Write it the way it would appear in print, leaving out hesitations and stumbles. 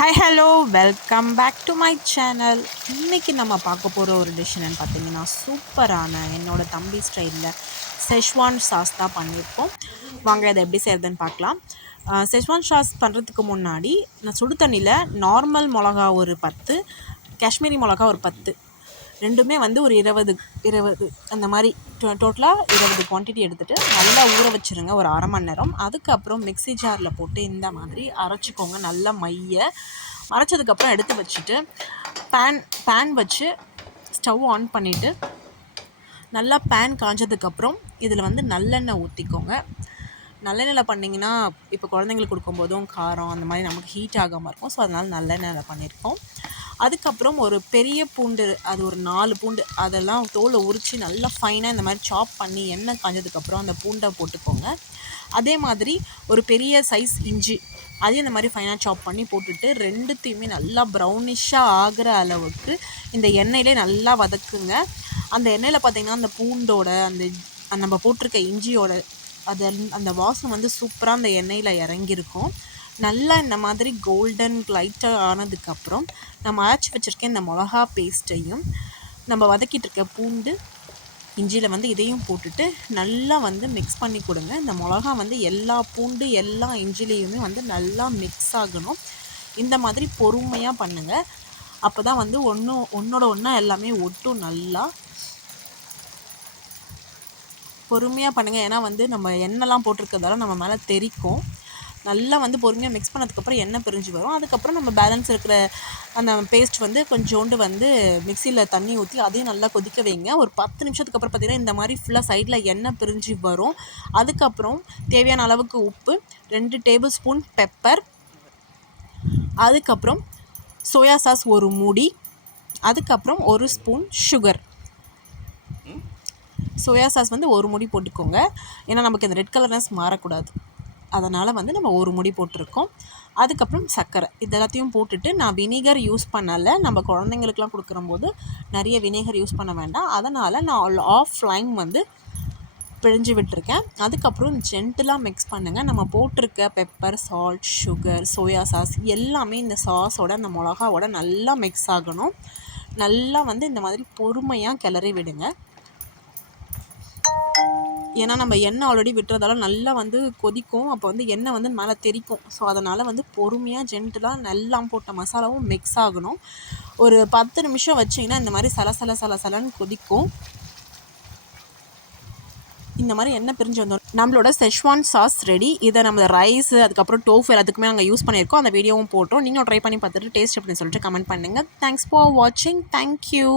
Hi hello welcome back to my channel. இன்றைக்கி நம்ம பார்க்க போகிற ஒரு டிஷ் என்னென்னு பார்த்தீங்கன்னா, சூப்பரான என்னோடய தம்பி ஸ்டைலில் செஷ்வான் சாஸ் தான் பண்ணியிருக்கோம். வாங்க இதை எப்படி செய்கிறதுன்னு பார்க்கலாம். செஷ்வான் சாஸ் பண்ணுறதுக்கு முன்னாடி நான் சுடு தண்ணியில் நார்மல் மிளகா ஒரு 10, காஷ்மீரி மிளகா ஒரு 10, ரெண்டுமே வந்து ஒரு 20 அந்த மாதிரி டோட்டலாக 20 குவான்டிட்டி எடுத்துகிட்டு நல்லா ஊற வச்சுருங்க ஒரு அரை மணி நேரம். அதுக்கப்புறம் மிக்ஸி ஜாரில் போட்டு இந்த மாதிரி அரைச்சிக்கோங்க. நல்லா அரைச்சதுக்கப்புறம் எடுத்து வச்சுட்டு பேன் வச்சு ஸ்டவ் ஆன் பண்ணிவிட்டு நல்லா பேன் காஞ்சதுக்கப்புறம் இதில் வந்து நல்லெண்ணெய் ஊற்றிக்கோங்க. நல்லெண்ணெயில் பண்ணிங்கன்னா இப்போ குழந்தைங்களுக்கு கொடுக்கும்போதும் காரம் அந்த மாதிரி நமக்கு ஹீட் ஆகாமல் இருக்கும். ஸோ அதனால் நல்லெண்ணெயில் பண்ணியிருக்கோம். அதுக்கப்புறம் ஒரு பெரிய பூண்டு, அது ஒரு 4 பூண்டு, அதெல்லாம் தோலை உரித்து நல்லா ஃபைனாக இந்த மாதிரி சாப் பண்ணி எண்ணெய் காஞ்சதுக்கப்புறம் அந்த பூண்டை போட்டுக்கோங்க. அதே மாதிரி ஒரு பெரிய சைஸ் இஞ்சி, அதையும் இந்த மாதிரி ஃபைனாக சாப் பண்ணி போட்டுட்டு ரெண்டுத்தையுமே நல்லா ப்ரௌனிஷாக ஆகிற அளவுக்கு இந்த எண்ணெயிலே நல்லா வதக்குங்க. அந்த எண்ணெயில் பார்த்திங்கன்னா அந்த பூண்டோட அந்த நம்ம போட்டிருக்க இஞ்சியோட அந்த வாசம் வந்து சூப்பராக அந்த எண்ணெயில் இறங்கியிருக்கும். நல்லா இந்த மாதிரி கோல்டன் லைட்டாக ஆனதுக்கப்புறம் நம்ம அரைச்சி வச்சுருக்க இந்த மிளகா பேஸ்ட்டையும் நம்ம வதக்கிட்டு இருக்க பூண்டு இஞ்சியில் வந்து இதையும் போட்டுட்டு நல்லா வந்து மிக்ஸ் பண்ணி கொடுங்க. இந்த மிளகா வந்து எல்லா பூண்டு எல்லா இஞ்சிலையுமே வந்து நல்லா மிக்ஸ் ஆகணும். இந்த மாதிரி பொறுமையாக பண்ணுங்கள். அப்போ தான் வந்து ஒன்றோட ஒன்றா எல்லாமே ஒட்டும். நல்லா பொறுமையாக பண்ணுங்கள். ஏன்னா வந்து நம்ம எண்ணெய்லாம் போட்டிருக்கிறதால நம்ம மேலே தெறிக்கும். நல்லா வந்து பொறுமையாக மிக்ஸ் பண்ணதுக்கப்புறம் எண்ணெய் பிரிஞ்சு வரும். அதுக்கப்புறம் நம்ம பேலன்ஸ் இருக்கிற அந்த பேஸ்ட் வந்து கொஞ்சோண்டு வந்து மிக்சியில் தண்ணி ஊற்றி அதையும் நல்லா கொதிக்க வைங்க. ஒரு 10 நிமிஷத்துக்கு அப்புறம் பார்த்திங்கன்னா இந்த மாதிரி ஃபுல்லாக சைடில் எண்ணெய் பிரிஞ்சு வரும். அதுக்கப்புறம் தேவையான அளவுக்கு உப்பு, 2 டேபிள் ஸ்பூன் பெப்பர், அதுக்கப்புறம் சோயா சாஸ் ஒரு மூடி, அதுக்கப்புறம் 1 ஸ்பூன் சுகர். சோயா சாஸ் வந்து ஒரு மூடி போட்டுக்கோங்க. ஏன்னா நமக்கு இந்த ரெட் கலர்னஸ் மாறக்கூடாது. அதனால் வந்து நம்ம ஒரு மூடி போட்டிருக்கோம். அதுக்கப்புறம் சர்க்கரை, இது எல்லாத்தையும் போட்டுட்டு நான் வினிகர் யூஸ் பண்ணலை. நம்ம குழந்தைங்களுக்குலாம் கொடுக்குறம்போது நிறைய வினிகர் யூஸ் பண்ண வேண்டாம். அதனால் நான் ஆஃப் லைம் வந்து பிழிஞ்சு விட்டுருக்கேன். அதுக்கப்புறம் ஜென்டிலாக மிக்ஸ் பண்ணுங்கள். நம்ம போட்டிருக்க pepper, salt, sugar, soya sauce எல்லாமே இந்த சாஸோட அந்த மிளகாவோட நல்லா மிக்ஸ் ஆகணும். நல்லா வந்து இந்த மாதிரி பொறுமையாக கிளறி விடுங்க. ஏன்னா நம்ம எண்ணெய் ஆல்ரெடி விட்டுறதால நல்லா வந்து கொதிக்கும். அப்போ வந்து எண்ணெய் வந்து மேலே தெறிக்கும். ஸோ அதனால் வந்து பொறுமையாக ஜென்டிலாக நல்லா போட்ட மசாலாவும் மிக்ஸ் ஆகணும். ஒரு 10 நிமிஷம் வச்சிங்கன்னா இந்த மாதிரி சலன்னு கொதிக்கும். இந்த மாதிரி எண்ணெய் பிரிஞ்சு வந்தோம். நம்மளோட செஷ்வான் சாஸ் ரெடி. இதை நம்ம ரைஸு அதுக்கப்புறம் டோஃபு எல்லாத்துக்குமே நாங்கள் யூஸ் பண்ணியிருக்கோம். அந்த வீடியோவும் போட்டோம். நீங்களும் ட்ரை பண்ணி பார்த்துட்டு டேஸ்ட் எப்படின்னு சொல்லிட்டு கமெண்ட் பண்ணுங்கள். தேங்க்ஸ் ஃபார் வாட்சிங். தேங்க்யூ.